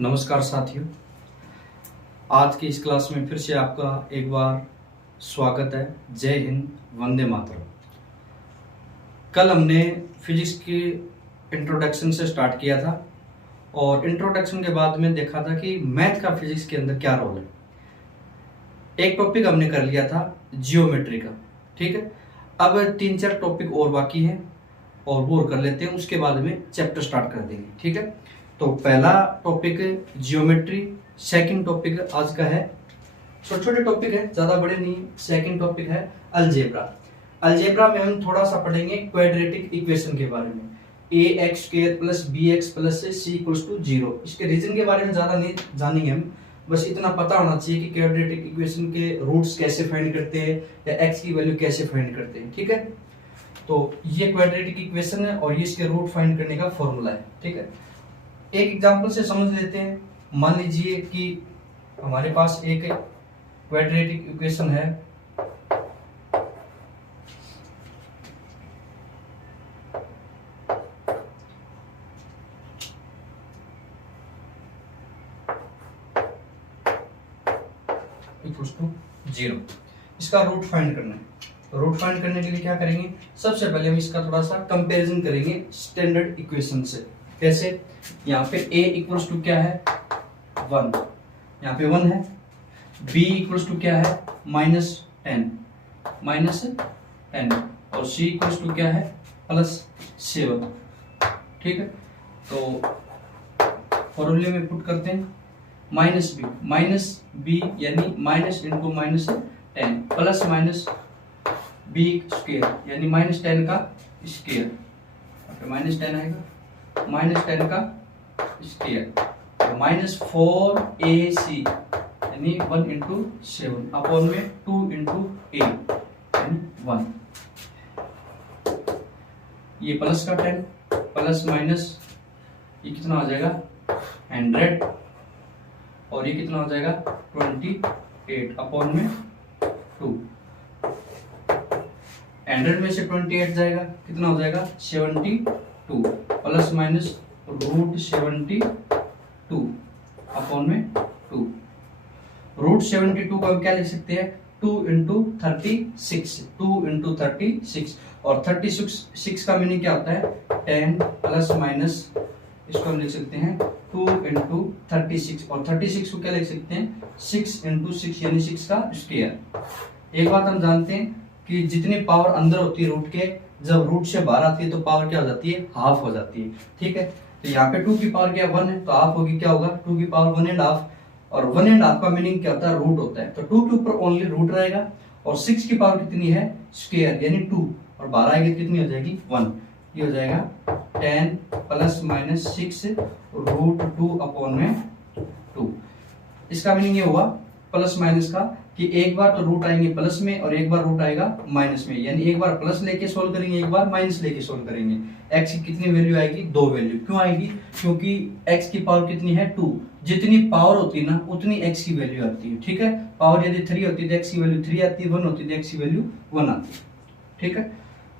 नमस्कार साथियों, आज की इस क्लास में फिर से आपका एक बार स्वागत है। जय हिंद, वंदे मातरम। कल हमने फिजिक्स की इंट्रोडक्शन से स्टार्ट किया था और इंट्रोडक्शन के बाद में देखा था कि मैथ का फिजिक्स के अंदर क्या रोल है। एक टॉपिक हमने कर लिया था जियोमेट्री का, ठीक है। अब 3-4 टॉपिक और बाकी हैं और वो कर लेते हैं, उसके बाद में चैप्टर स्टार्ट कर देंगे, ठीक है। तो पहला टॉपिक जियोमेट्री, सेकंड टॉपिक आज का है, छोटे छोटे टॉपिक है, ज्यादा बड़े नहीं। सेकंड टॉपिक है अलजेब्रा। अलजेब्रा में हम थोड़ा सा पढ़ेंगे क्वाड्रेटिक इक्वेशन के बारे में, ax² + bx + c = 0। इसके रीजन के बारे में ज्यादा नहीं जानेंगे हम, बस इतना पता होना चाहिए कि क्वाड्रेटिक इक्वेशन के रूट्स कैसे फाइंड करते हैं या x की वैल्यू कैसे फाइंड करते हैं, ठीक है। तो ये क्वाड्रेटिक इक्वेशन है और ये इसके रूट फाइंड करने का फॉर्मूला है, ठीक है। एक एग्जांपल से समझ लेते हैं। मान लीजिए कि हमारे पास एक क्वाड्रेटिक इक्वेशन है, = 0। इसका रूट फाइंड करना है। तो रूट फाइंड करने के लिए क्या करेंगे, सबसे पहले हम इसका थोड़ा सा कंपैरिजन करेंगे स्टैंडर्ड इक्वेशन से। कैसे? यहाँ पे a = क्या है 1, यहाँ पे 1 है। b = क्या है -10 और c = क्या है +7, ठीक है। तो फॉर्मूले में पुट करते हैं -b यानी minus into -10 plus minus b² यानी -10 का स्क्वायर, -10 आएगा, -10 का स्क्वायर, -4ac यानी 1 × 7 अपॉन में 2 × 8 यानी 1। ये प्लस का 10 प्लस माइनस ये कितना हो जाएगा 100 और ये कितना हो जाएगा 28 अपॉन में 2। 100 में से 28 जाएगा, कितना हो जाएगा 72 प्लस माइनस √72 अपॉन में 2। √72 को हम क्या लिख सकते हैं 2 × 36, 2 × 36 और 36 का मीनिंग क्या होता है 10 प्लस माइनस, इसको हम लिख सकते हैं 2 × 36 और 36 को क्या लिख सकते हैं 6 × 6 यानी 6 का स्क्वायर। एक बात हम जानते हैं कि जितनी पावर अंदर होती है रूट के, जब रूट से बाहर आती है तो पावर क्या हो जाती है हाफ हो जाती है, ठीक है। तो यहाँ पे 2 की पावर क्या 1 है तो हाफ होगी, क्या होगा 2 की पावर 1.5 और 1.5 का मीनिंग क्या होता है रूट होता है। तो 2 के ऊपर ओनली रूट रहेगा और 6 की पावर कितनी है स्क्वायर यानी 2 और 12 आएगी कितनी हो जाएगी 1। ये हो जाएगा 10 प्लस माइनस 6 √2 अपॉन में 2। इसका मीनिंग ये हुआ प्लस माइनस का कि एक बार तो रूट आएंगे प्लस में और एक बार रूट आएगा माइनस में, यानी एक बार प्लस लेके सोल्व करेंगे एक बार माइनस लेके सोल्व करेंगे। x की कितनी वैल्यू आएगी 2 वैल्यू। क्यों आएगी? क्योंकि x की पावर कितनी है 2, जितनी पावर होती है ना उतनी x की वैल्यू आती है, ठीक है। पावर यदि 3 होती है तो x की वैल्यू 3 आती है, 1 होती है तो x की वैल्यू 1 आती है, ठीक है।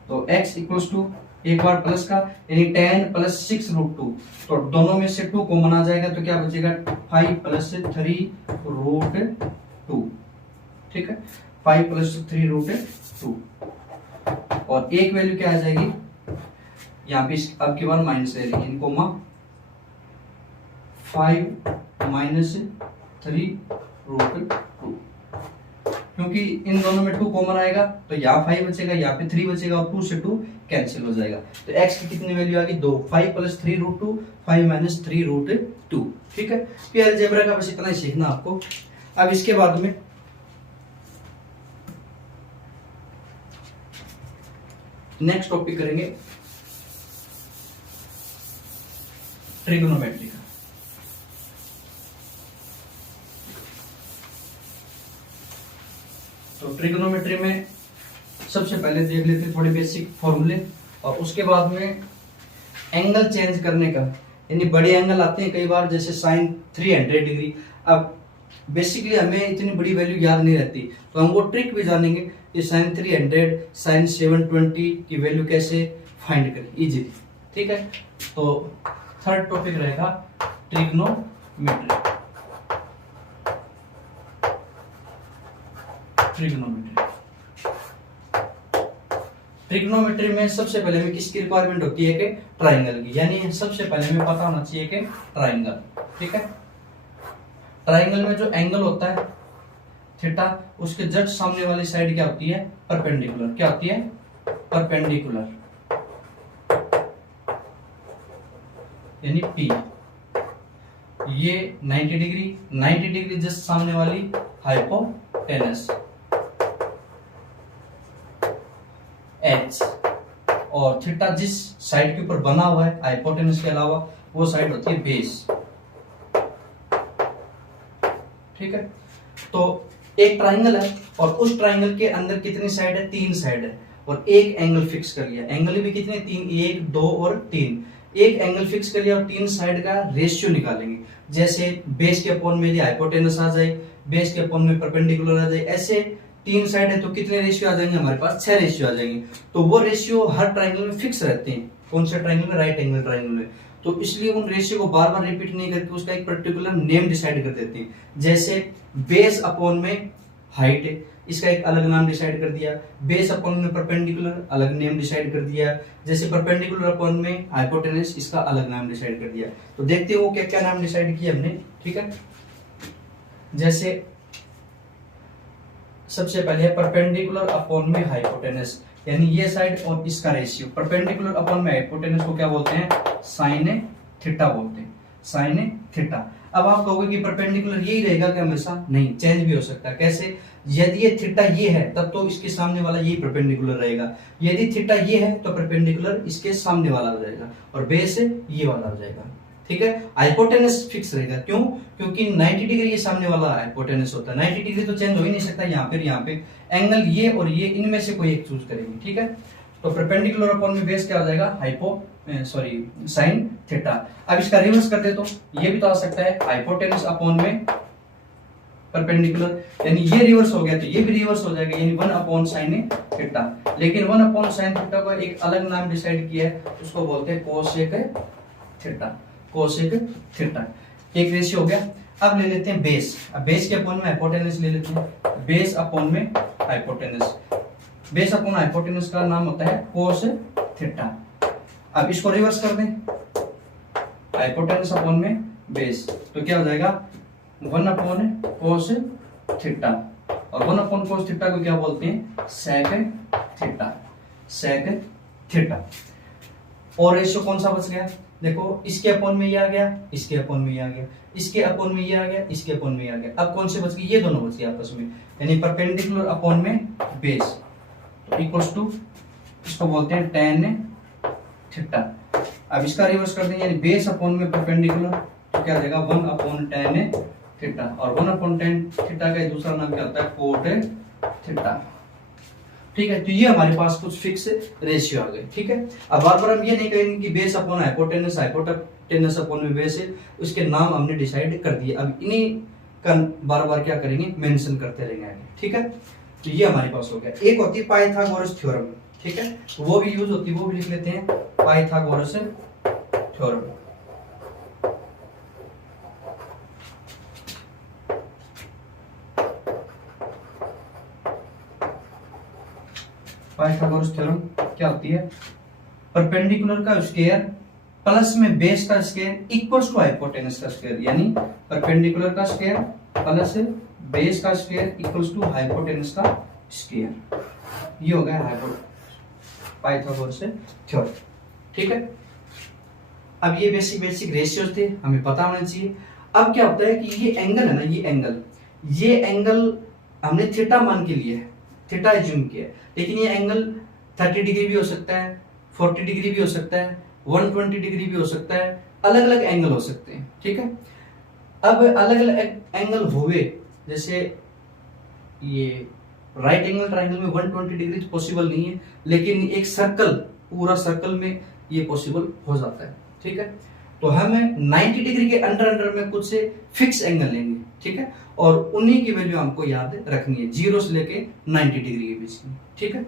तो x = एक बार प्लस का यानी 10 प्लस 6 √2, तो दोनों में से 2 कॉमन आ जाएगा तो क्या बचेगा 5 प्लस 3 √2, ठीक है। 5 प्लस 3 √2 और एक वैल्यू क्या आ जाएगी यहाँ पे अब की बार माइनस ले लेंगे इनको 5 - 3 √2, क्योंकि इन दोनों में 2 कॉमन आएगा तो यहाँ 5 बचेगा, यहाँ पे 3 बचेगा और 2 से 2 कैंसिल हो जाएगा। तो x की कितनी वैल्यू आ गई 2, 5 + 3 √2, 5 - 3 √2, ठीक है। तो अलजेब्रा का बस इतना ही सीखना आपको। अब इसके बाद में नेक्स्ट टॉपिक करेंगे ट्रिग्नोमेट्री का। तो ट्रिग्नोमेट्री में सबसे पहले देख लेते हैं थोड़े बेसिक फॉर्मूले और उसके बाद में एंगल चेंज करने का, यानी बड़े एंगल आते हैं कई बार जैसे sin 300 डिग्री। अब बेसिकली हमें इतनी बड़ी वैल्यू याद नहीं रहती तो हम वो ट्रिक भी जानेंगे कि sin 300 sin 720 की वैल्यू कैसे फाइंड करें इजीली, ठीक है। तो थर्ड टॉपिक रहेगा ट्रिग्नोमेट्री। ट्रिग्नोमेट्री में सबसे पहले में किसकी रिक्वायरमेंट होती है कि ट्राइंगल की, यानी सबसे पहले में पता होना चाहिए कि ट्राइंगल। ठीक है, ट्राइंगल में जो एंगल होता है थीटा, उसके जस्ट सामने वाली साइड क्या होती है? परपेंडिकुलर। क्या होती है? परपेंडिकुलर, यानी पी। ये 90 डिग्री, 90 डिग्री जस्ट सामने वाली हाइपोटेनस एच, और थीटा जिस साइड के ऊपर बना हुआ है हाइपोटेनस के अलावा, वो साइड होती है बेस। ठीक है, तो एक ट्राइंगल है और उस ट्राइंगल के अंदर कितनी साइड है? 3 साइड है, और एक एंगल फिक्स कर लिया। एंगल भी कितने? 3, 1, 2 और 3। एक एंगल फिक्स कर लिया और 3 साइड का रेशियो निकालेंगे। जैसे बेस के अपॉन में हाइपोटेनस आ जाए, बेस के अपॉन में परपेंडिकुलर आ जाए, ऐसे 3 साइड है तो कितने रेशियो आ जाएंगे हमारे पास? 6 रेशियो आ जाएंगे। तो वो रेशियो हर ट्राइंगल में फिक्स रहते हैं। कौन से ट्राइंगल में? राइट एंगल ट्राइंगल में। तो इसलिए उन रेशियो को बार बार रिपीट नहीं करके उसका एक पर्टिकुलर नेम डिसाइड कर देते हैं। जैसे बेस अपॉन में हाइट है, इसका एक अलग नाम डिसाइड कर दिया। बेस अपॉन में परपेंडिकुलर, अलग नेम डिसाइड कर दिया। जैसे परपेंडिकुलर अपॉन में हाइपोटेनस, इसका अलग नाम डिसाइड कर दिया। तो देखते हो क्या क्या नाम डिसाइड किया हमने। ठीक है, जैसे सबसे पहले परपेंडिकुलर अपॉन में हाइपोटेनस, यानी ये साइड और इसका रेशियो। परपेंडिकुलर अपॉन में हाइपोटेनस को क्या बोलते हैं? साइन थीटा बोलते हैं, साइन थीटा। अब आप कहोगे कि परपेंडिकुलर यही रहेगा कि हमेशा? नहीं, चेंज भी हो सकता है। कैसे? यदि ये थीटा ये है तब तो इसके सामने वाला यही परपेंडिकुलर रहेगा। यदि थीटा ये है तो परपेंडिकुलर इसके सामने वाला हो जाएगा, और बेस ये वाला हो जाएगा। ठीक है, हाइपोटेनस फिक्स रहेगा। क्यों? क्योंकि 90 डिग्री के सामने वाला हाइपोटेनस होता है। 90 डिग्री तो चेंज हो ही नहीं सकता। यहाँ पे एंगल ये और ये, इनमें से कोई एक चूज करेंगे। ठीक है, तो परपेंडिकुलर अपॉन में बेस क्या हो जाएगा? Sine theta. अब इसका रिवर्स कर दे तो ये भी तो आ सकता है, हाइपोटेनस अपॉन में परपेंडिकुलर, यानी ये रिवर्स हो गया तो ये भी रिवर्स हो जाएगा, यानी 1 अपॉन साइन थीटा। लेकिन 1 अपॉन साइन थीटा को एक अलग नाम डिसाइड किया है, उसको बोलते हैं कोसेक थीटा। कोसेक थीटा एक रेशियो हो गया। अब ले लेते हैं बेस। अब बेस के अपॉन में हाइपोटेनस ले लेते हैं। बेस अपॉन में हाइपोटेनस, बेस अपॉन हाइपोटेनस का नाम होता है कोस थीटा। अब इसको रिवर्स कर दें, हाइपोटेनस अपॉन में बेस, तो क्या हो जाएगा? 1 अपॉन कोस थीटा, और 1 अपॉन कोस थीटा को क्या बोलते हैं? Sec theta, sec theta. और रेशियो कौन सा बच गया? देखो, इसके अपॉन में ये आ गया, इसके अपॉन में ये आ गया, इसके अपॉन में ये आ गया, इसके अपॉन में ये आ गया। अब कौन से बच गए? ये दोनों बच गए आपस में, यानी परपेंडिकुलर अपॉन में बेस इक्वल्स टू, इसको बोलते हैं टेन थीटा। अब इसका रिवर्स कर देंगे, यानी बेस अपॉन में परपेंडिकुलर, तो क्या आ जाएगा? 1 अपॉन टेन थीटा, और 1 अपॉन टेन थीटा का दूसरा नाम क्या होता है? Cot theta. ठीक है, तो ये हमारे पास कुछ फिक्स रेशियो आ गए। ठीक है, अब बार बार हम ये नहीं कहेंगे कि base upon hypotenuse, hypotenuse upon में बेस है, उसके नाम हमने डिसाइड कर दिए। अब इन्हीं का बार बार क्या करेंगे? मेंशन करते रहेंगे आगे। ठीक है, तो ये हमारे पास हो गया। एक होती है पाइथागोरस थ्योरम। ठीक है, वो भी यूज होती है, वो भी लिख लेते हैं, पाइथागोरस थ्योरम। पाइथागोरस थ्योरम क्या होती है? परपेंडिकुलर का स्क्वायर प्लस में बेस का स्क्वायर इक्वल्स टू हाइपोटेनस का स्क्वायर, यानी परपेंडिकुलर का स्क्वायर प्लस बेस का स्क्वायर इक्वल्स टू हाइपोटेनस का स्क्वायर। ये हो गया पाइथागोरस थ्योरम। ठीक है, अब ये बेसिक रेशियोज थे, हमें पता होना चाहिए। अब क्या होता है कि ये एंगल है ना, ये एंगल हमने थीटा मान के लिए है, थीटा एज्यूम किया, लेकिन ये एंगल 30 डिग्री भी हो सकता है, 40 डिग्री भी हो सकता है, 120 डिग्री भी हो सकता है, अलग अलग एंगल हो सकते हैं। ठीक है, अब अलग अलग एंगल हुए, जैसे ये राइट एंगल ट्राइंगल में 120 डिग्री तो पॉसिबल नहीं है, लेकिन एक सर्कल, पूरा सर्कल में ये पॉसिबल हो जाता है। ठीक है, तो हम 90 डिग्री के अंडर में कुछ से फिक्स एंगल लेंगे। ठीक है, और उन्हीं की वैल्यू हमको याद रखनी है, 0 से लेके 90 डिग्री के बीच में। ठीक है,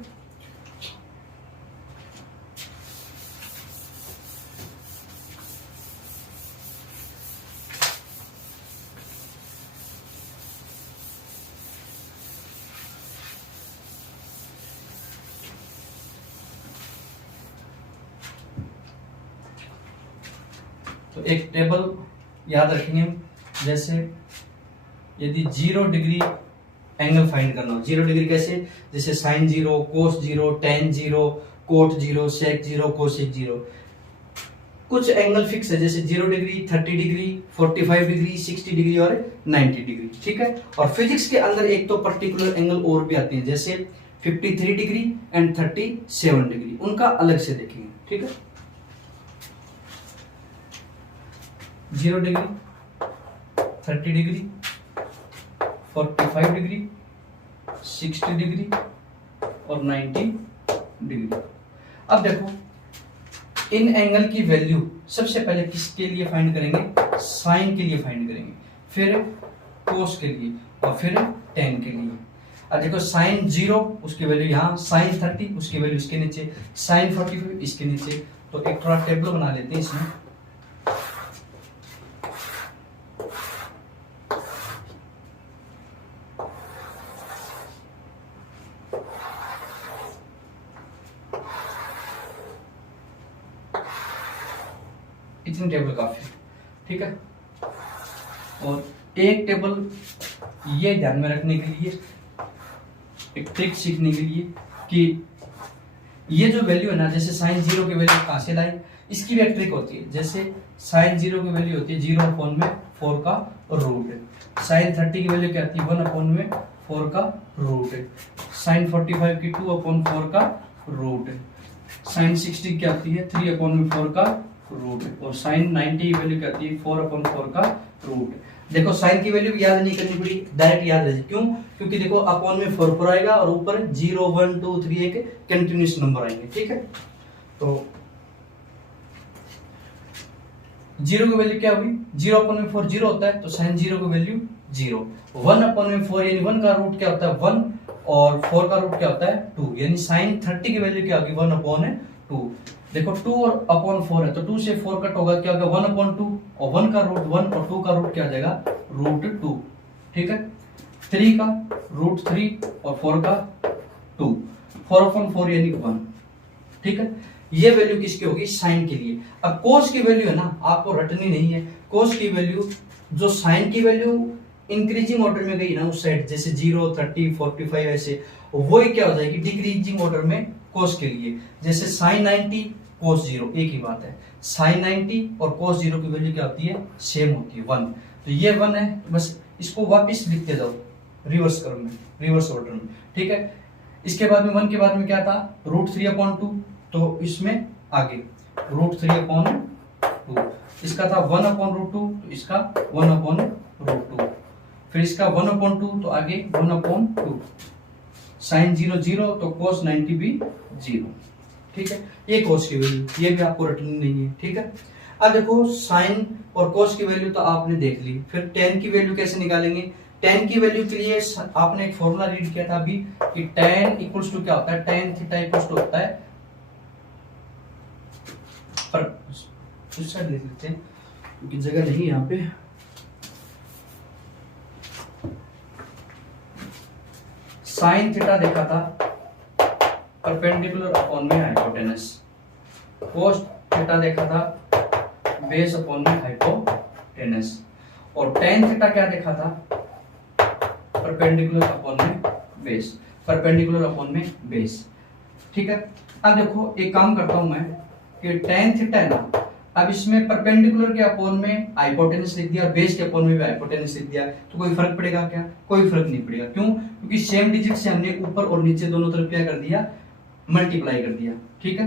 तो एक टेबल याद रखेंगे, जैसे यदि 0 डिग्री एंगल फाइंड करना हो, 0 डिग्री कैसे, जैसे साइन 0, कोस 0, टेन 0, कोट 0, सेक 0, कोसेक 0। कुछ एंगल फिक्स है, जैसे 0 डिग्री, 30 डिग्री, 45 डिग्री, 60 डिग्री और 90 डिग्री, ठीक है। और फिजिक्स के अंदर एक तो पर्टिकुलर एंगल और भी आते हैं, जैसे 53 डिग्री एंड 37 डिग्री, उनका अलग से देखेंगे, ठीक है। 0 डिग्री, 30 डिग्री, 45 डिग्री, 60 डिग्री और 90 डिग्री। अब देखो इन एंगल की वैल्यू सबसे पहले किसके लिए फाइंड करेंगे, साइन के लिए फाइंड करेंगे, फिर कोस के लिए और फिर टेन के लिए। अब देखो साइन 0 उसकी वैल्यू यहाँ, साइन 30 उसकी वैल्यू इसके नीचे, साइन 45 इसके नीचे। तो एक थोड़ा टेबल बना लेते हैं इसमें। इतनी टेबल काफी, ठीक है। और एक टेबल ये ध्यान में रखने के लिए, एक ट्रिक सीखने के लिए कि ये जो वैल्यू है ना, जैसे साइन 0 की वैल्यू कहां से लाई, इसकी भी एक ट्रिक होती है। जैसे साइन 0 की वैल्यू होती है 0/4 का रूट है, साइन 30 की वैल्यू क्या आती है 1/4 का रूट है, साइन 45 की 2/4 का रूट है, साइन 60 क्या आती है 3/4 का रूट है, और साइन 90 की वैल्यू क्या आती है 4/4 का रूट है। देखो साइन की वैल्यू याद नहीं करनी पड़ी, डायरेक्ट याद रहे, क्यों, क्योंकि देखो अपॉन में 4 आएगा और ऊपर 0 1 2 3 एक कंटिन्यूस नंबर आएंगे, ठीक है। तो 0 की वैल्यू क्या हुई, 0/4 0 होता है, तो साइन 0 की वैल्यू 0, 1/4 यानी 1 का रूट क्या होता है 1 और 4 का रूट क्या होता है 2, यानी साइन 30 की वैल्यू क्या होगी 1/2। देखो 2 और अपॉन 4 है, तो 2 से 4 कट होगा, क्या होगा 1/2, और 1 का रूट 1 और 2 का रूट क्या आ जाएगा √2, ठीक है। 3 का √3 और 4 का 2, 4/4 यानी 1, ठीक है। ये वैल्यू किसकी होगी, साइन के लिए। अब कोस की वैल्यू है ना, आपको रटनी नहीं है। कोस की वैल्यू, जो साइन की वैल्यू इंक्रीजिंग ऑर्डर में गई ना उस साइड, जैसे 0 30 45 ऐसे, वही क्या हो जाएगी डिक्रीजिंग ऑर्डर में कोस के लिए। जैसे साइन 90 कोस 0 एक ही बात है, साइन 90 और कोस 0 की वैल्यू क्या होती है सेम होती है 1। तो ये 1 है, बस इसको वापस लिखते जाओ रिवर्स क्रम में, रिवर्स ऑर्डर में, ठीक है। इसके बाद में 1 के बाद में क्या था √3/2, तो इसमें आगे √3/2, इसका था 1/√2, तो इसका 1/√2, फिर इसका 1/2, तो आगे 1/2, साइन 0 0 तो कोस 90 भी 0, ठीक है। ये कोस की वैल्यू, ये भी आपको रटनी नहीं है, ठीक है। अब देखो साइन और कोस की वैल्यू तो आपने देख ली, फिर टेन की वैल्यू कैसे निकालेंगे। टेन की वैल्यू के लिए आपने एक फॉर्मूला रीड किया था अभी कि टेन इक्वल्स टू क्या होता है, टेन थीटा इक्वल्स टू होता है, पर उस साइड लिख लेते हैं क्योंकि जगह नहीं यहाँ पे। साइन थीटा देखा था परपेंडिकुलर अपॉन में हाइपोटेनस, कोस थीटा देखा था बेस अपॉन में हाइपोटेनस, और टेन थीटा क्या देखा था परपेंडिकुलर अपॉन में बेस, परपेंडिकुलर अपॉन में बेस, ठीक है। अब देखो एक काम करता हूं मैं कि टेन थीटा है ना, अब इसमें परपेंडिकुलर के अपॉन में हाइपोटेनस लिख दिया और बेस के अपॉन में भी हाइपोटेनस लिख दिया, तो कोई फर्क पड़ेगा क्या, कोई फर्क नहीं पड़ेगा। क्यों, क्योंकि सेम डिजिट से हमने ऊपर और नीचे दोनों तरफ क्या कर दिया मल्टीप्लाई कर दिया, ठीक है।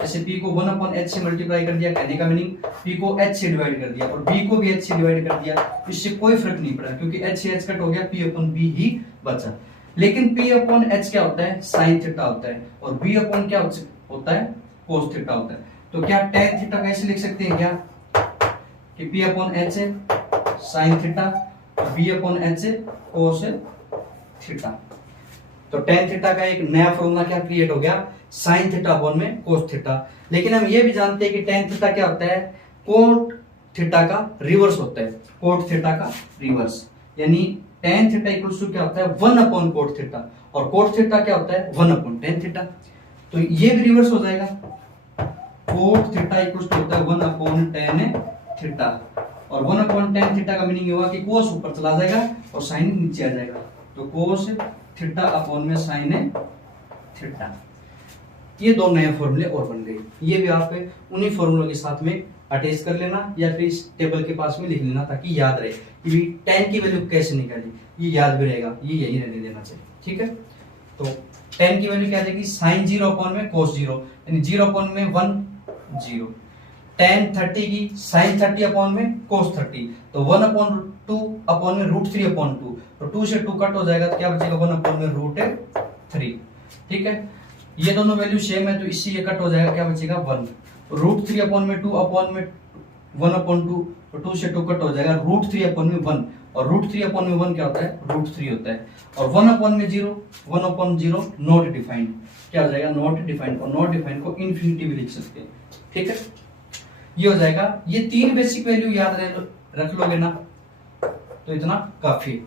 जैसे p को 1/h से मल्टीप्लाई कर दिया, कहने का मीनिंग p को h से डिवाइड कर दिया और b को भी h से डिवाइड कर दिया, इससे कोई फर्क नहीं पड़ा क्योंकि h से h कट हो गया, p/b ही बचा। लेकिन p/h क्या होता है साइन थीटा होता है, और b/ क्या होता है कोस थीटा होता है। तो क्या tan थीटा कैसे लिख सकते हैं क्या कि p/h है साइन थीटा और b/h है कोस थीटा। तो tan थीटा का एक नया फॉर्मूला क्या क्रिएट हो गया साइन थीटा अपॉन में कोस थीटा। लेकिन हम ये भी जानते हैं कि tan थीटा क्या होता है कोट थीटा का रिवर्स होता है, कोट थीटा का रिवर्स, यानी tan थीटा इक्वल्स टू क्या होता है 1/कोट थीटा, और कोट थीटा क्या होता है 1/tan थीटा। तो ये भी रिवर्स हो जाएगा, कोट थीटा इक्वल्स टू होता है 1/tan थीटा, और 1/tan थीटा का मीनिंग हुआ कि कोस ऊपर चला जाएगा और साइन नीचे आ जाएगा, तो कोस थीटा अपॉन में साइन थीटा। ये दो नए फॉर्मूले और बन गए। ये भी आप उन्हीं फॉर्मूलों के साथ में अटैच कर लेना या फिर इस टेबल के पास में लिख लेना ताकि याद रहे कि tan की वैल्यू कैसे निकाली, ये याद भी रहेगा, ये यही रहने देना चाहिए। ठीक है, तो tan की वैल्यू क्या आ जाएगी, sin 0 अपॉन में cos 0, यानी 0 अपॉन में 1 0। tan 30 की sin 30 अपॉन में cos 30, तो 1/2 अपॉन में √3 अपॉन 2, तो 2 से 2 कट हो जाएगा तो क्या बचेगा 1 अपॉन में √3। ठीक है, ये दोनों वैल्यू सेम है तो इससे ये कट हो जाएगा, क्या बचेगा 1। √3 अपॉन में 2 अपॉन में 1/2, तो 2 से 2 कट हो जाएगा √3 अपॉन में 1, और √3 अपॉन में 1 क्या होता है, √3 होता है, और 1 अपॉन में 0, 1/0 नॉट डिफाइंड, क्या हो जाएगा नॉट डिफाइंड, और नॉट डिफाइंड को इन्फिनिटी भी लिख सकते हैं। ठीक है, ये हो जाएगा। ये 3 बेसिक वैल्यू याद रख लोगे ना तो इतना काफी।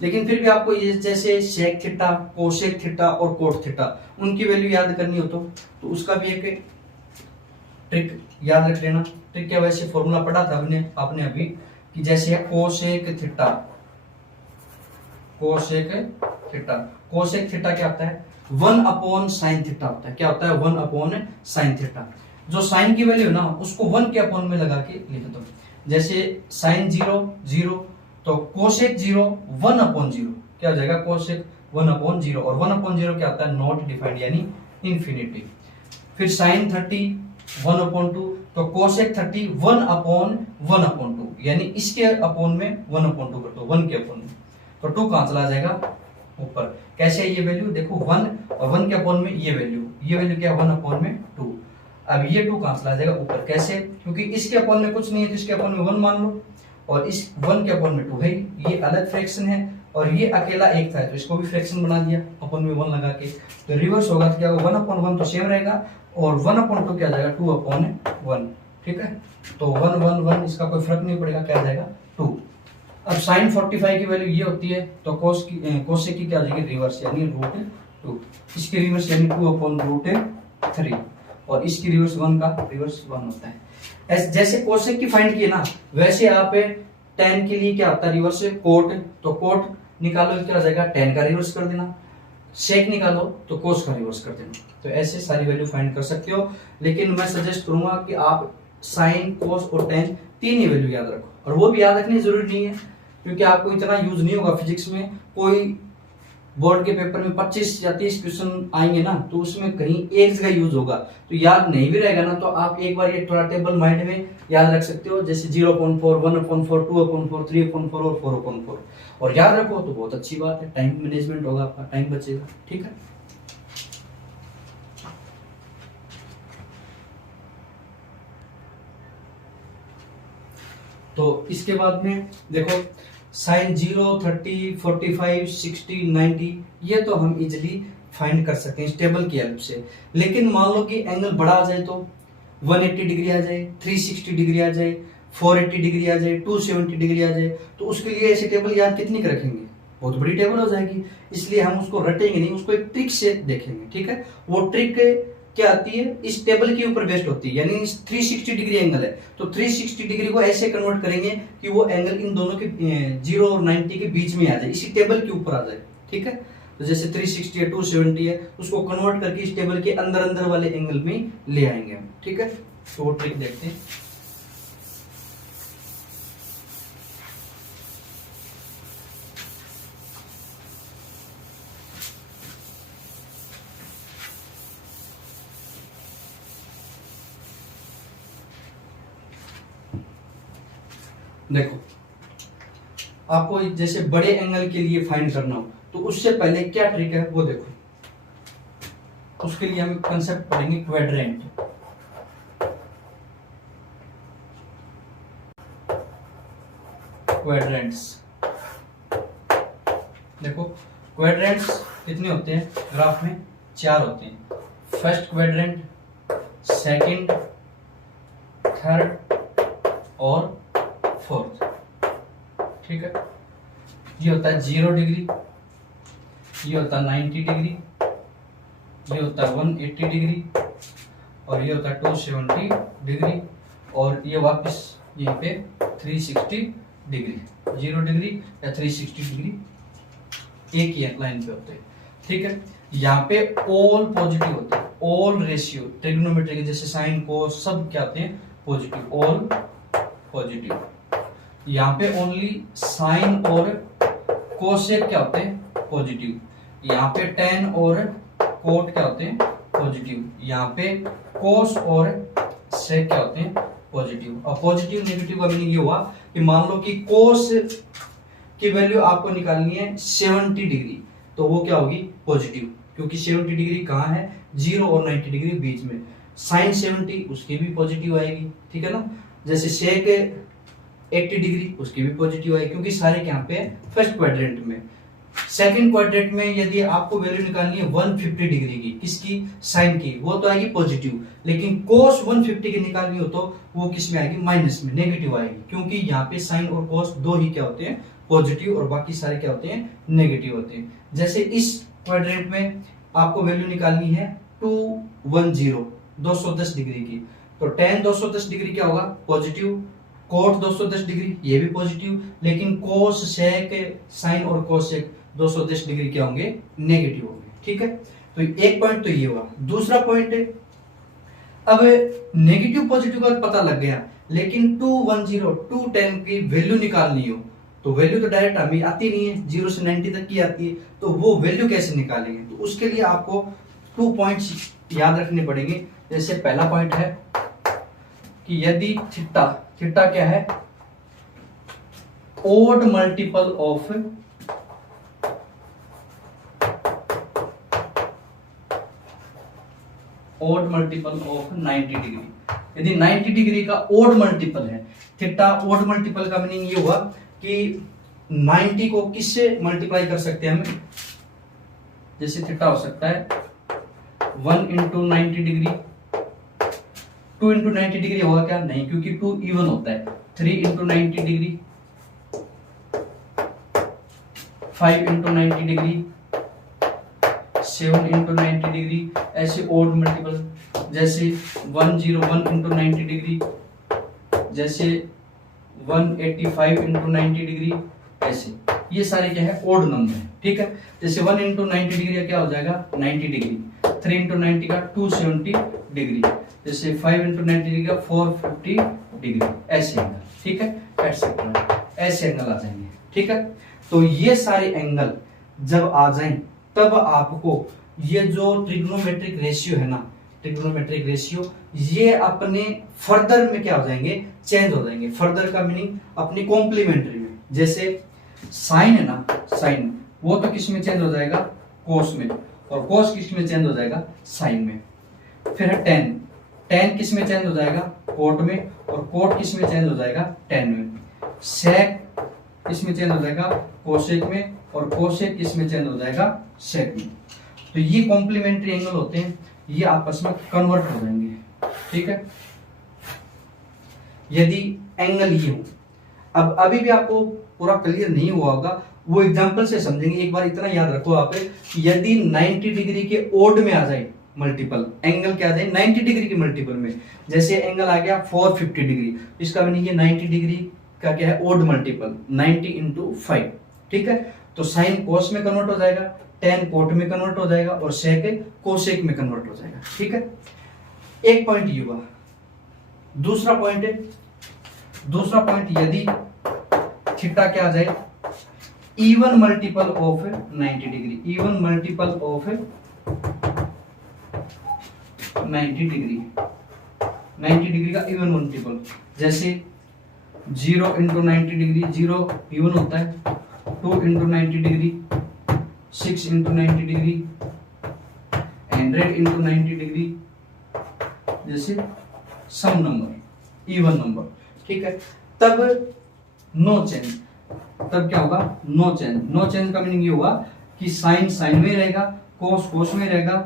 लेकिन फिर भी आपको ये जैसे सेक थीटा, कोसेक थीटा और कोट थीटा उनकी वैल्यू याद करनी हो तो उसका भी एक ट्रिक याद रख लेना। ट्रिक क्या, वैसे फॉर्मूला पढ़ा था आपने अभी कि जैसे cosec theta, cosec theta, cosec theta क्या होता है 1/sin थीटा होता है। क्या होता है 1/sin थीटा। जो साइन की वैल्यू ना उसको 1 के अपॉन में लगा के लिख दो। जैसे sin 0 0, तो कोसेक 0 1/0, क्या हो जाएगा कोसेक 1/0, और 1/0 क्या होता है नॉट डिफाइंड यानी इन्फिनिटी। फिर sin 30 1/2, तो कोसेक 30 1/1/2, यानी इसके अपॉन में 1/2 कर दो, 1 के अपॉन में, तो 2 कहां चला जाएगा ऊपर। कैसे है ये वैल्यू देखो 1 और 1 के अपॉन में ये वैल्यू क्या 1/2। अब ये 2 कहां चला जाएगा ऊपर, कैसे, क्योंकि इसके अपॉन में कुछ नहीं है तो इसके अपॉन में 1 मान लो, और इस 1 के अपॉन में 2 है, ये अलग फ्रैक्शन है और ये अकेला एक था तो इसको भी फ्रैक्शन बना दिया अपॉन में 1 लगा के, तो रिवर्स होगा तो क्या होगा 1/1 तो सेम रहेगा, और 1/2 क्या जाएगा 2/1। ठीक है, तो 1 1 1 इसका कोई फर्क नहीं पड़ेगा, क्या जाएगा 2। अब sin 45 की वैल्यू ये होती है, तो कोसेक की क्या हो जाएगी रिवर्स यानी √2, इसकी रिवर्स यानी 2/√3, और इसकी रिवर्स 1 का रिवर्स 1 होता है। जैसे कोसेक की फाइंड की है ना, वैसे आप tan के लिए क्या होता है रिवर्स कोट, तो कोट निकालो क्या हो जाएगा tan का रिवर्स कर देना, सेक निकालो तो कोस का रिवर्स कर देना, तो ऐसे सारी वैल्यू फाइंड कर सकते हो। लेकिन मैं सजेस्ट करूंगा कि आप साइन कोस और tan 3 ही वैल्यू याद रखो, और वो भी याद रखनी जरूरी नहीं है क्योंकि आपको इतना यूज नहीं होगा फिजिक्स में। कोई बोर्ड के पेपर में 25 या 30 क्वेश्चन आएंगे ना तो उसमें कहीं एक जगह यूज होगा, तो याद नहीं भी रहेगा ना तो आप एक बार ये थोड़ा टेबल माइंड में याद रख सकते हो, जैसे 0.4 1/4 2/4 3/4 और 4/4, और याद रखो तो बहुत अच्छी बात है, टाइम मैनेजमेंट होगा, आपका टाइम बचेगा। ठीक है, तो इसके बाद में देखो sin 0 30 45 60 90 ये तो हम इजिली फाइंड कर सकते हैं इस टेबल की हेल्प से। लेकिन मान लो कि एंगल बड़ा आ जाए तो 180 डिग्री आ जाए, 360 डिग्री आ जाए, 480 डिग्री आ जाए, 270 डिग्री आ जाए, तो उसके लिए ऐसे टेबल याद कितनी कर रखेंगे, बहुत बड़ी टेबल हो जाएगी, इसलिए हम उसको रटेंगे नहीं, उसको एक ट्रिक से देखेंगे। ठीक है, वो ट्रिक क्या आती है इस टेबल के ऊपर बेस्ड होती है, यानी 360 डिग्री एंगल है तो 360 डिग्री को ऐसे कन्वर्ट करेंगे कि वो एंगल इन दोनों के 0 और 90 के बीच में आ जाए, इसी टेबल के ऊपर आ जाए। ठीक है, तो जैसे 360 है 270 है उसको कन्वर्ट करके इस टेबल के अंदर अंदर वाले एंगल में ले आएंगे हम। ठीक है, तो वो ट्रिक देखते हैं। देखो आपको जैसे बड़े एंगल के लिए फाइंड करना हो तो उससे पहले क्या ट्रिक है वो देखो, उसके लिए हम कंसेप्ट पढ़ेंगे क्वाड्रेंट। क्वाड्रेंट्स देखो, क्वाड्रेंट्स कितने होते हैं ग्राफ में, 4 होते हैं, फर्स्ट क्वाड्रेंट, सेकंड, थर्ड और फोर्थ। ठीक है, ये होता है 0 डिग्री, ये होता है 90 डिग्री, ये होता है 180 डिग्री, और ये होता है 270 डिग्री, और ये वापस यहाँ पे 360 डिग्री, 0 डिग्री या 360 डिग्री एक ही लाइन पे होते हैं, ठीक है। यहाँ पे ऑल पॉजिटिव होते हैं, ऑल रेशियो ट्रिग्नोमेट्री के जैसे साइन कोस सब क्या होते हैं पॉजिटिव, ऑल पॉजिटिव। यहाँ पे ओनली साइन और कोसेक क्या होते हैं पॉजिटिव। यहाँ पे टेन और कोट क्या होते हैं पॉजिटिव। यहाँ पे कोस और सेक क्या होते हैं पॉजिटिव। और पॉजिटिव नेगेटिव का मीनिंग ये हुआ कि मान लो कि कोस की वैल्यू आपको निकालनी है 70 डिग्री, तो वो क्या होगी पॉजिटिव, क्योंकि 70 डिग्री कहाँ है 0 और 90 डिग्री बीच में। साइन 70 उसकी भी पॉजिटिव आएगी, ठीक है ना। जैसे सेक 80 डिग्री उसकी भी पॉजिटिव आएगी, क्योंकि सारे यहाँ पे फर्स्ट क्वाड्रेंट में। सेकंड क्वाड्रेंट में यदि आपको वैल्यू निकालनी है 150 डिग्री की, किसकी साइन की, वो तो आएगी पॉजिटिव। लेकिन कोस 150 की निकालनी हो तो वो किस में आएगी माइनस में, नेगेटिव आएगी, क्योंकि यहाँ पे साइन और कोस दो ही क्या होते हैं पॉजिटिव और बाकी सारे क्या होते हैं नेगेटिव होते हैं। जैसे इस क्वाड्रेंट में आपको वैल्यू निकालनी है 210 210 डिग्री की, तो टेन 210 डिग्री क्या होगा पॉजिटिव, कोट 210 डिग्री ये भी पॉजिटिव, लेकिन कोस सेक साइन और कोसेक 210 डिग्री क्या होंगे नेगेटिव होंगे, ठीक है। तो एक पॉइंट तो ये हुआ। दूसरा पॉइंट है, अब नेगेटिव पॉजिटिव का पता लग गया, लेकिन 210 210 की वैल्यू निकालनी हो तो वैल्यू तो डायरेक्ट हमें आती नहीं है, 0 से 90 तक की आती है, तो वो वैल्यू कैसे निकालेंगे। तो उसके लिए आपको 2 पॉइंट्स याद रखने पड़ेंगे। जैसे पहला पॉइंट है कि यदि थीटा, थीटा क्या है odd multiple of odd multiple of 90 degree, यदि 90 डिग्री का ओड मल्टीपल है थीटा, ओड मल्टीपल का मीनिंग ये हुआ कि 90 को किससे मल्टीप्लाई कर सकते हैं हम, जैसे थीटा हो सकता है 1 इंटू 90 डिग्री, 2 इंटू 90 डिग्री होगा क्या, नहीं, क्योंकि 2 इवन होता है। 3 into 90 degree, 5 into 90 degree, 7 into 90 degree, ऐसे ओड मल्टीपल। जैसे 101 इंटू 90 डिग्री, जैसे 185 इंटू 90 डिग्री, ऐसे ये सारे क्या है ओड नंबर है, ठीक है। जैसे 1 इंटू 90 डिग्री क्या हो जाएगा 90 डिग्री, 3 इंटू 90 का 270 डिग्री, जैसे 5 इंटू 90 डिग्री का 450 डिग्री, ऐसे एंगल, ठीक है, एटसेट्रा, ऐसे एंगल आ जाएंगे, ठीक है। तो ये सारे एंगल जब आ जाएं तब आपको ये जो ट्रिग्नोमेट्रिक रेशियो है ना, ट्रिग्नोमेट्रिक रेशियो, ये अपने फर्दर में क्या हो जाएंगे चेंज हो जाएंगे। फर्दर का मीनिंग अपनी कॉम्प्लीमेंट्री में। जैसे साइन है ना, साइन वो तो किस में चेंज हो जाएगा कोस में, और कोस किस में चेंज हो जाएगा साइन में। फिर है टेन, टेन किस में चेंज हो जाएगा कोट में, और कोट किस में चेंज हो जाएगा टेन में। सेक किस में चेंज हो जाएगा कोसेक में, और कोसेक किस में चेंज हो जाएगा सेक में। तो ये कॉम्प्लीमेंट्री एंगल होते हैं, ये आपस में कन्वर्ट हो जाएंगे, ठीक है। यदि एंगल ये हो, अब अभी भी आपको पूरा क्लियर नहीं हुआ होगा, वो एग्जांपल से समझेंगे। एक बार इतना याद रखो आप, यदि 90 डिग्री के ओड में आ जाए मल्टीपल, एंगल क्या आ जाए 90 डिग्री के मल्टीपल में, जैसे एंगल आ गया 450 डिग्री, इसका मीनिंग ये 90 डिग्री का क्या है ओड मल्टीपल 90 इंटू 5, ठीक है। तो साइन कोस में कन्वर्ट हो जाएगा, टेन कोट में कन्वर्ट हो जाएगा, और सेक कोसेक में कन्वर्ट हो जाएगा, ठीक है। एक पॉइंट ये हुआ। दूसरा पॉइंट है, दूसरा पॉइंट यदि थीटा क्या आ जाए even multiple of 90 degree, even multiple of 90 degree, 90 degree का इवन मल्टीपल, जैसे 0 इंटू 90 डिग्री, 0 इवन होता है, 2 into 90 degree, 6 into 90 degree, 100 into 90 degree, जैसे सम नंबर इवन नंबर, ठीक है। तब नो चेंज, तब क्या होगा नो चेंज। नो चेंज का मीनिंग ये हुआ कि साइन साइन में रहेगा, कोस कोस में रहेगा,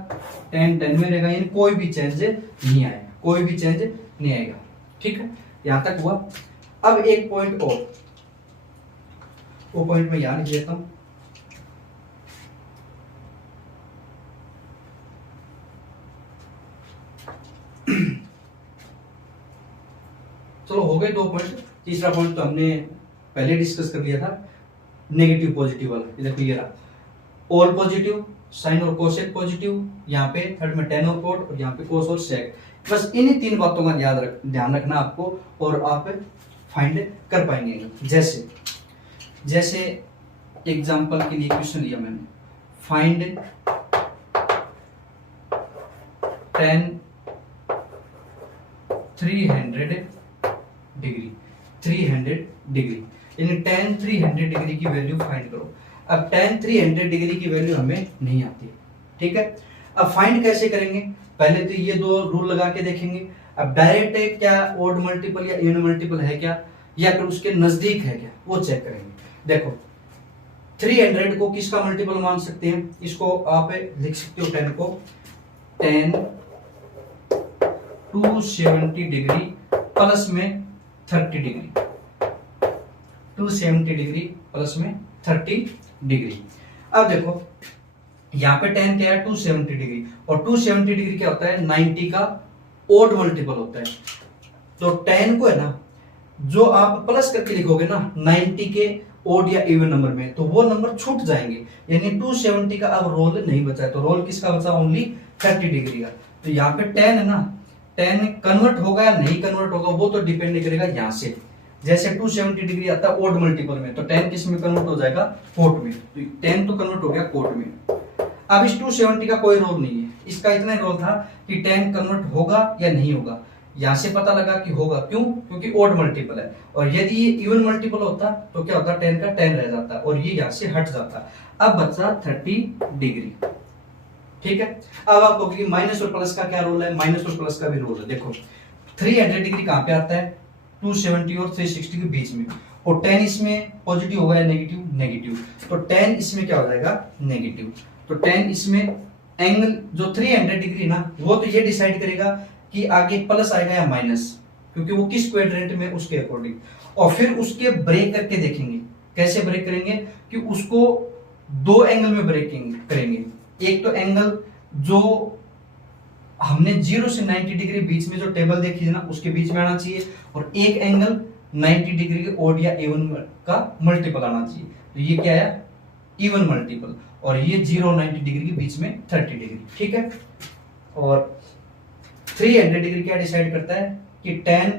टेन टेन में रहेगा, यानी कोई भी चेंज नहीं आएगा, कोई भी चेंज नहीं आएगा, ठीक है। यहां तक हुआ। अब एक पॉइंट और, वो पॉइंट मैं यहां लिख देता हूं। चलो हो गए 2 पॉइंट। तीसरा पॉइंट तो हमने पहले डिस्कस कर लिया था, नेगेटिव पॉजिटिव वाला। ये देखो ये रहा, ऑल पॉजिटिव, साइन और कोसेक पॉजिटिव, यहाँ पे थर्ड में टेन और कोट, और यहाँ पे कोस और सेक। बस इन्हीं 3 बातों का ध्यान रखना आपको, और आप फाइंड कर पाएंगे। जैसे एग्जांपल के लिए क्वेश्चन लिया मैंने, फाइंड tan 300 डिग्री, यानी tan 300 डिग्री की वैल्यू फाइंड करो। अब tan 300 डिग्री की वैल्यू हमें नहीं आती है, ठीक है। अब फाइंड कैसे करेंगे, पहले तो ये 2 रूल लगा के देखेंगे। अब डायरेक्ट क्या ओड मल्टीपल या इवन मल्टीपल है क्या, या फिर उसके नजदीक है क्या, वो चेक करेंगे। देखो 300 को किसका मल्टीपल मान सकते हैं, इसको आप लिख सकते हो 10 को tan 270 डिग्री प्लस में 30 डिग्री, 270 डिग्री प्लस में 30 डिग्री। अब देखो यहाँ पे tan क्या है, 270 डिग्री, और 270 डिग्री क्या होता है, 90 का ओड मल्टीपल होता है। तो tan को है ना, जो आप प्लस करके लिखोगे ना 90 के ओड या इवन नंबर में, तो वो नंबर छूट जाएंगे, यानी 270 का अब रोल नहीं बचा है। तो रोल किसका बचा, ओनली 30 डिग्री का। तो यहाँ पे tan है ना, tan कन्वर्ट होगा या नहीं कन्वर्ट होगा वो तो डिपेंड नहीं करेगा यहाँ से। जैसे 270 डिग्री आता है ओड मल्टीपल में, तो tan किस में कन्वर्ट हो जाएगा, कोट में। तो tan तो कन्वर्ट हो गया कोट में। अब इस 270 का कोई रोल नहीं है, इसका इतना ही रोल था कि tan कन्वर्ट होगा या नहीं होगा। यहां से पता लगा कि होगा, क्यों, क्योंकि ओड मल्टीपल है। और यदि ये इवन मल्टीपल होता तो क्या होता, tan का tan रह जाता और ये यहां से हट जाता। अब बचा 30 डिग्री, ठीक है। अब आप कहोगे माइनस और प्लस का क्या रोल है, माइनस और प्लस का भी रोल है। देखो 300 डिग्री कहां पे आता है, 270 और 360 के बीच में, और tan इसमें पॉजिटिव होगा या नेगेटिव, नेगेटिव। तो tan इसमें क्या हो जाएगा, नेगेटिव। तो tan इसमें एंगल जो 300 डिग्री ना, वो तो ये डिसाइड करेगा कि आगे प्लस आएगा या माइनस, क्योंकि वो किस क्वाड्रेंट में, उसके अकॉर्डिंग। और फिर उसके ब्रेक करके देखेंगे, कैसे ब्रेक करेंगे, कि उसको 2 एंगल में ब्रेकिंग करेंगे। एक तो एंगल जो हमने 0 से 90 डिग्री बीच में जो टेबल देखी है ना, उसके बीच में आना चाहिए, और एक एंगल 90 डिग्री के ओड या इवन का मल्टीपल आना चाहिए। तो ये क्या है, इवन मल्टीपल, और ये 0 और 90 डिग्री के बीच में 30 डिग्री, ठीक है। और 300 डिग्री क्या डिसाइड करता है कि tan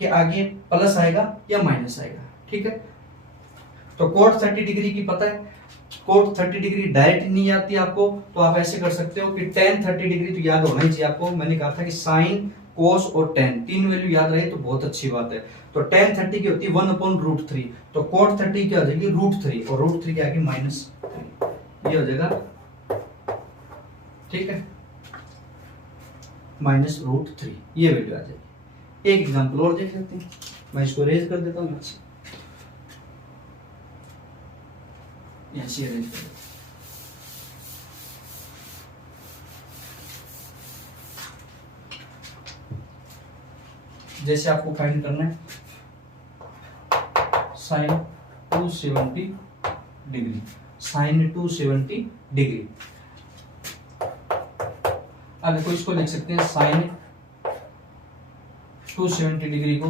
के आगे प्लस आएगा या माइनस आएगा, ठीक है। तो कोट 30 डिग्री की पता है, कोट 30 डिग्री डायरेक्ट नहीं आती आपको, तो आप ऐसे कर सकते हो कि tan 30 डिग्री तो याद होना ही चाहिए आपको। मैंने कहा था कि साइन, कोस और tan 3 वैल्यू याद रहे तो बहुत अच्छी बात है। तो tan 30 की होती है 1/√3, तो कोट 30 क्या हो जाएगी, √3, और √3 क्या आएगी, -3, ये हो जाएगा, ठीक है, -√3, ये वैल्यू आ जाएगी। एक एग्जांपल और देख लेते हैं, मैं इसको रेज कर देता हूं, ऐसे रेज कर देता हूं। जैसे आपको फाइंड करना है साइन 270 डिग्री, साइन 270 डिग्री। अब देखो इसको लिख सकते हैं साइन 270 डिग्री को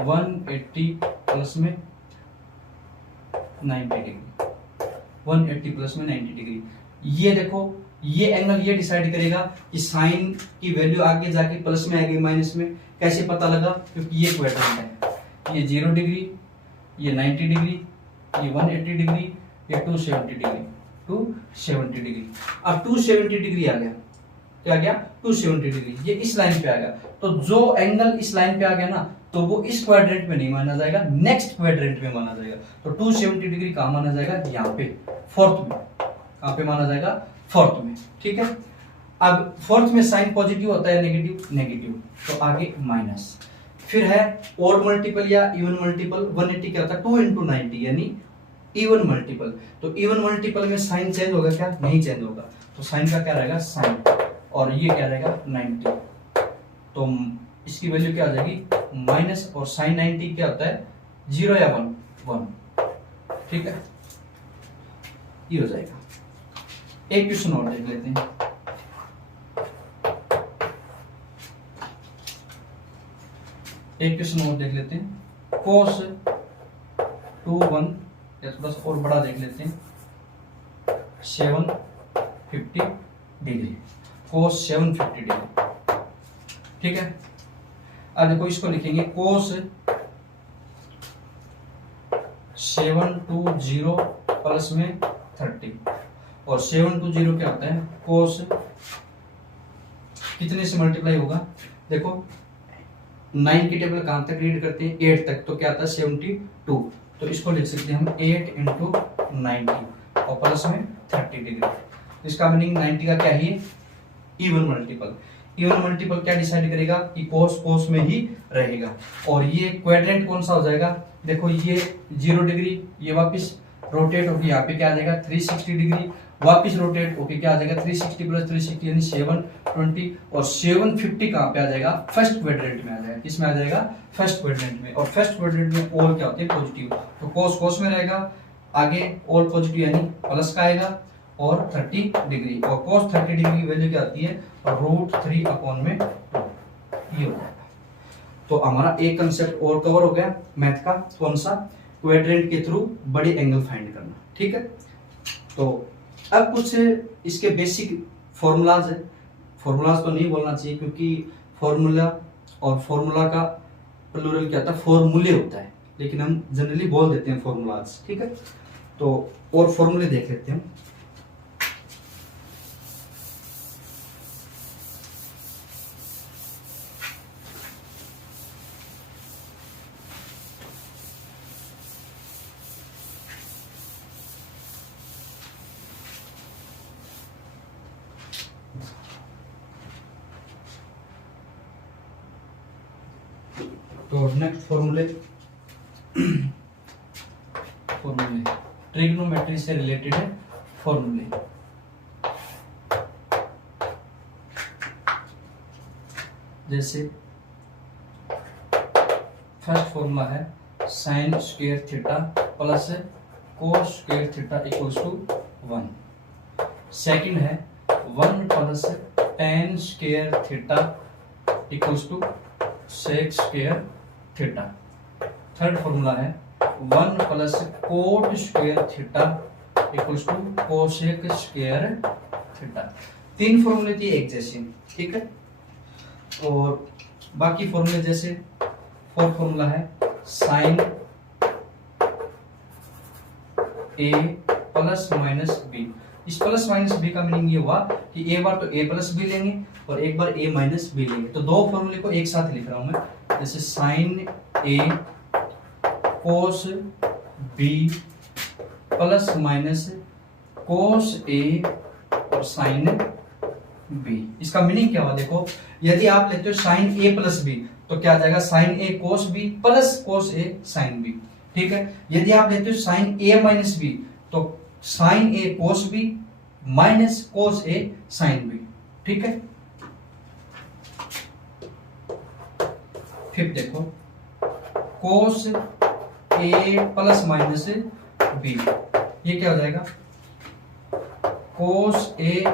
180 प्लस में 90 डिग्री, 180 प्लस में 90 डिग्री। ये देखो ये एंगल ये डिसाइड करेगा कि साइन की वैल्यू आगे जाके प्लस में आएगी माइनस में। कैसे पता लगा, क्योंकि ये क्वाड्रेंट है, ये 0 डिग्री, ये 90 डिग्री, ये 180 डिग्री, ये 270 डिग्री, 270 डिग्री। अब 270 डिग्री आ गया, क्या गया, 270 डिग्री, ये इस लाइन पे आ गया। तो जो एंगल इस लाइन पे आ गया ना, तो वो इस क्वाड्रेंट में नहीं माना जाएगा, नेक्स्ट क्वाड्रेंट में माना जाएगा। तो 270 डिग्री कहां माना जाएगा, यहाँ पे फोर्थ में। कहां पे माना जाएगा, फोर्थ में, ठीक है। अब फोर्थ में साइन पॉजिटिव होता है, नेगेटिव, नेगेटिव, तो आगे माइनस। फिर है ओड मल्टीपल या इवन मल्टीपल। 180 क्या होता है, 2 × 90 यानी इवन मल्टीपल। तो इवन मल्टीपल में साइन चेंज होगा क्या, नहीं चेंज होगा। तो साइन का क्या रहेगा, साइन, और ये क्या रहेगा, 90। तो इसकी वैल्यू क्या हो जाएगी, माइनस, और साइन 90 क्या होता है, 0 या 1, 1, ठीक है, ये हो जाएगा। एक क्वेश्चन और देख लेते हैं। एक क्वेश्चन और देख लेते हैं, कोस 2 1, या थोड़ा सा और बड़ा देख लेते हैं, 750 डिग्री, कोस 750 डिग्री। ठीक है, अब देखो इसको लिखेंगे कोस 720 प्लस में 30, और 720 क्या होता है, कोस कितने से मल्टीप्लाई होगा, देखो 9 की टेबल कहां तक रीड करते हैं, 8 तक, तो क्या आता है 72, तो इसको लिख सकते हैं हम 8 इंटू 90 और प्लस में 30 डिग्री। इसका मीनिंग 90 का क्या है, इवन मल्टीपल। इवन मल्टीपल क्या डिसाइड करेगा कि कोस कोस में ही रहेगा, और ये क्वाड्रेंट कौन सा हो जाएगा, देखो ये 0 डिग्री, ये वापस रोटेट होकर यहाँ पे क्या आ जाएगा 360 डिग्री, वापस रोटेट होके क्या आ जाएगा 360 प्लस 360 यानी 720, और 750 कहाँ पे आ जाएगा, फर्स्ट क्वाड्रेंट में आ जाएगा। किसमें आ जाएगा, फर्स्ट क्वाड्रेंट में, और फर्स्ट क्वाड्रेंट में ऑल क्या होते हैं, पॉजिटिव, तो कोस कोस में रहेगा, आगे ऑल पॉजिटिव यानी प्लस का आएगा, और 30 डिग्री, और कोस 30 डिग्री की वैल्यू क्या आती है, √3 अपॉन में 2, ये हो जाएगा। तो हमारा एक कंसेप्ट और कवर हो गया मैथ का, कौन सा, क्वाड्रेंट के थ्रू बड़े एंगल फाइंड करना। ठीक है, तो अब कुछ इसके बेसिक फॉर्मूलाज है, फॉर्मूलाज तो नहीं बोलना चाहिए क्योंकि फॉर्मूला और फॉर्मूला का प्लूरल क्या होता है, फॉर्मूले होता है, लेकिन हम जनरली बोल देते हैं फॉर्मूलाज। ठीक है, तो और फॉर्मूले देख लेते हैं। तो नेक्स्ट फॉर्मूले ट्रिग्नोमेट्री से रिलेटेड है फॉर्मूले। जैसे फर्स्ट फॉर्मूला है sine square theta plus cos square theta equals to 1। Second है 1 plus tan square theta equals to sec square theta. Third formula है 1 plus cot square theta equals to cosec square theta. तीन फॉर्मूले थी एक जैसे, ठीक है। और बाकी फॉर्मूले जैसे फोर्थ फॉर्मूला है साइन ए प्लस माइनस बी। इस प्लस माइनस बी का मीनिंग ये हुआ कि एक बार तो ए प्लस बी लेंगे और एक बार ए माइनस बी लेंगे, तो दो फॉर्मूले को एक साथ लिख रहा हूं मैं। जैसे sine A cos B plus minus cos A और साइन बी। इसका मीनिंग क्या हुआ, देखो यदि आप लेते हो साइन ए प्लस बी तो क्या आ जाएगा sign A cos B plus cos A sine B, ठीक है। यदि आप लेते हो साइन ए माइनस बी तो sign A cos B minus cos A sine B, ठीक है। फिर देखो कोस ए प्लस माइनस बी, ये क्या हो जाएगा कोस ए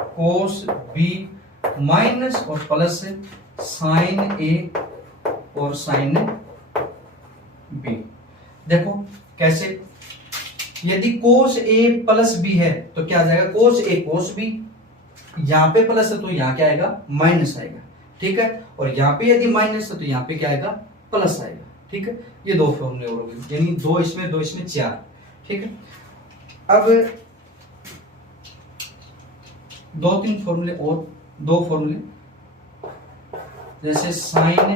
कोस बी माइनस और प्लस साइन ए और साइन बी। देखो कैसे, यदि कोस ए प्लस बी है तो क्या आ जाएगा कोस ए कोस बी, यहां पे प्लस है तो यहां क्या आएगा माइनस आएगा, ठीक है। और यहां पे यदि माइनस है तो यहां पे क्या आएगा प्लस आएगा, ठीक है। ये दो फॉर्मूले और हो गए, यानी दो इसमें चार, ठीक है। अब दो तीन फॉर्मूले और, दो फॉर्मूले जैसे साइन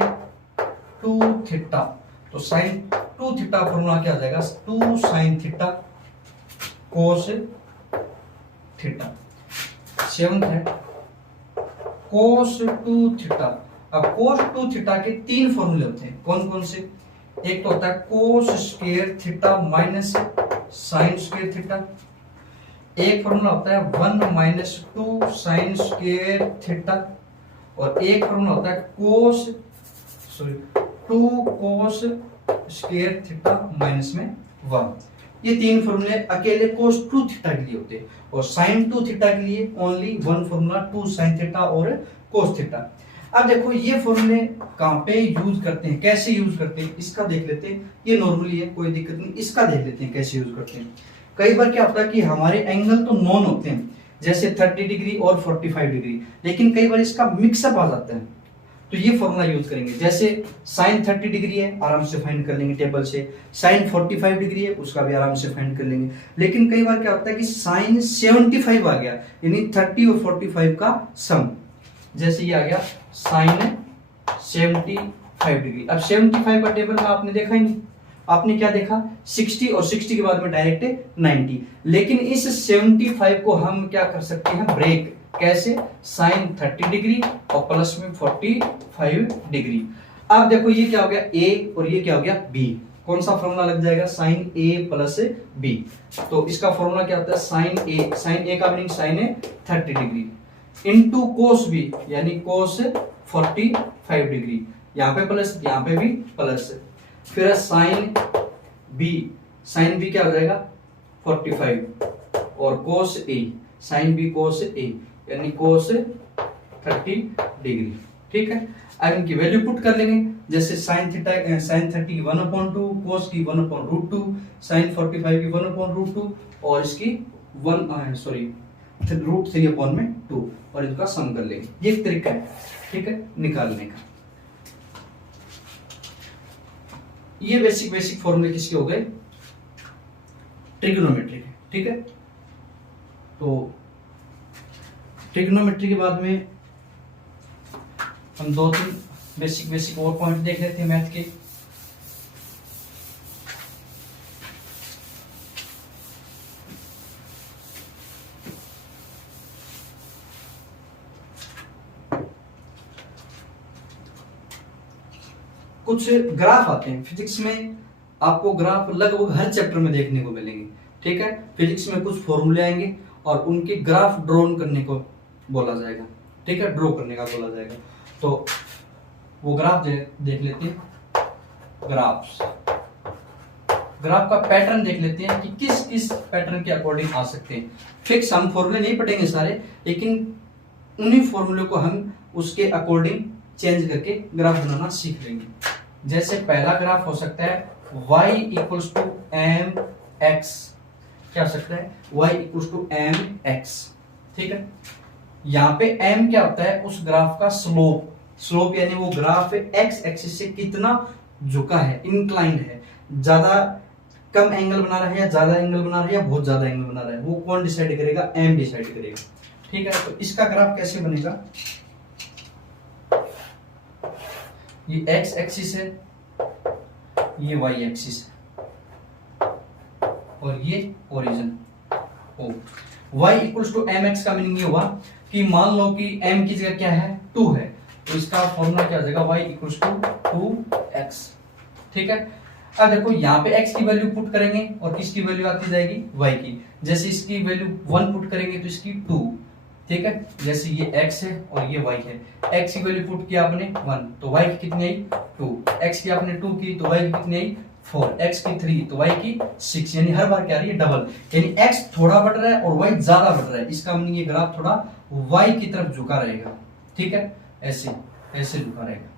2 थीटा, तो साइन 2 थीटा फॉर्मूला क्या आ जाएगा 2 sine theta cos theta. Seventh है कोस 2 थीटा। अब कोस 2 थीटा के तीन फॉर्मूले होते हैं, कौन कौन से, एक तो होता है कोस square theta minus sign square theta, एक फॉर्मूला होता है 1 माइनस 2 साइन स्क्वायर थीटा, और एक फॉर्मूला होता है 2 कोस स्क्वायर थीटा माइनस में 1। ये तीन फॉर्मूले अकेले कोस 2 थीटा के लिए होते हैं, और साइन 2 थीटा के लिए only one formula 2 sine theta और कोस थीटा। अब देखो ये फॉर्मूले कहाँ पे यूज करते हैं, कैसे यूज करते हैं, इसका देख लेते हैं। ये नॉर्मली है, कोई दिक्कत नहीं, इसका देख लेते हैं कैसे यूज करते हैं। कई बार क्या होता है कि हमारे एंगल तो नॉन होते हैं, जैसे 30 डिग्री और 45 डिग्री, लेकिन कई बार इसका मिक्सअप आ जाता है, तो ये फॉर्मूला यूज करेंगे। जैसे साइन 30 डिग्री है, आराम से फाइंड कर लेंगे टेबल से। साइन 45 डिग्री है, उसका भी आराम से फाइंड कर लेंगे। लेकिन कई बार क्या होता है कि साइन 75 आ गया, यानी 30 और 45 का सम, जैसे ये आ गया साइन 75 डिग्री। अब 75 का टेबल का आपने देखा ही नहीं, आपने क्या देखा 60 और 60 के बाद में डायरेक्ट 90। लेकिन इस 75 को हम क्या कर सकते हैं, ब्रेक, कैसे, साइन 30 डिग्री और प्लस में 45 डिग्री। अब देखो ये क्या हो गया ए और ये क्या हो गया बी, कौन सा फॉर्मूला लग जाएगा, साइन ए प्लस बी। तो इसका फॉर्मूला क्या होता है, साइन ए का मीनिंग साइन है 30 डिग्री इनटू कोस बी, यानी कोस 45 डिग्री, यहाँ पे प्लस यहाँ पे भी प्लस, फिर साइन बी क्या हो जाएगा 45 और कोस ए, साइन बी कोस ए यानी कोस 30 डिग्री। ठीक है, अब इनकी वैल्यू पुट कर लेंगे। जैसे साइन 30 की 1/2, कोस की 1/√2, साइन 45 की 1/√2 और इसकी √3/2 और इनका सम कर लेंगे। ये एक तरीका है, ठीक है, निकालने का। ये बेसिक फॉर्मूले किसके हो गए, ट्रिग्नोमेट्री के। ठीक है, तो ट्रिग्नोमेट्री के बाद में हम 2-3 बेसिक और पॉइंट देख लेते हैं मैथ के। कुछ ग्राफ आते हैं फिजिक्स में, आपको ग्राफ लगभग हर चैप्टर में देखने को मिलेंगे। ठीक है, फिजिक्स में कुछ फॉर्मूले आएंगे और उनके ग्राफ ड्रॉ करने को बोला जाएगा। ठीक है, ड्रॉ करने का बोला जाएगा। तो वो ग्राफ देख लेते हैं। ग्राफ का पैटर्न देख लेते हैं कि किस पैटर्न के अकॉर्डिंग आ सकते हैं। फिक्स हम फॉर्मूले नहीं पढ़ेंगे सारे, लेकिन उन्हीं फॉर्मूले को हम उसके अकॉर्डिंग चेंज करके ग्राफ बनाना सीख लेंगे। जैसे पहला ग्राफ हो सकता है y equals to M X, क्या हो सकता है y equals to M X. ठीक है, यहाँ पे m क्या होता है, उस ग्राफ का स्लोप यानी वो ग्राफ x एक्सिस से कितना झुका है, इंक्लाइंड है, ज्यादा कम एंगल बना रहा है या ज्यादा एंगल बना रहा है या बहुत ज्यादा एंगल बना रहा है, वो कौन डिसाइड करेगा, m डिसाइड करेगा। ठीक है, तो इसका ग्राफ कैसे बनेगा, ये x एक्सिस है, ये y एक्सिस है और ये origin O। y equals to M X का मीनिंग ये हुआ कि मान लो कि m की जगह क्या है 2 है, तो इसका फॉर्मूला क्या हो जाएगा y इक्वल्स टू 2x। ठीक है, अब देखो यहाँ पे x की वैल्यू पुट करेंगे और किसकी वैल्यू आती जाएगी y की। जैसे इसकी वैल्यू 1 पुट करेंगे तो इसकी 2। ठीक है, जैसे ये x है और ये y है, x की वैल्यू पुट किया आपने 1 तो y की कितनी आई 2, x की आपने 2 की तो y की कितनी आई 4, x की 3 तो y की 6, यानी हर बार क्या आ रही है डबल, यानी x थोड़ा बढ़ रहा है और y ज्यादा बढ़ रहा है। इसका मीनिंग ये ग्राफ थोड़ा y की तरफ झुका रहेगा। ठीक है, ऐसे झुका रहेगा।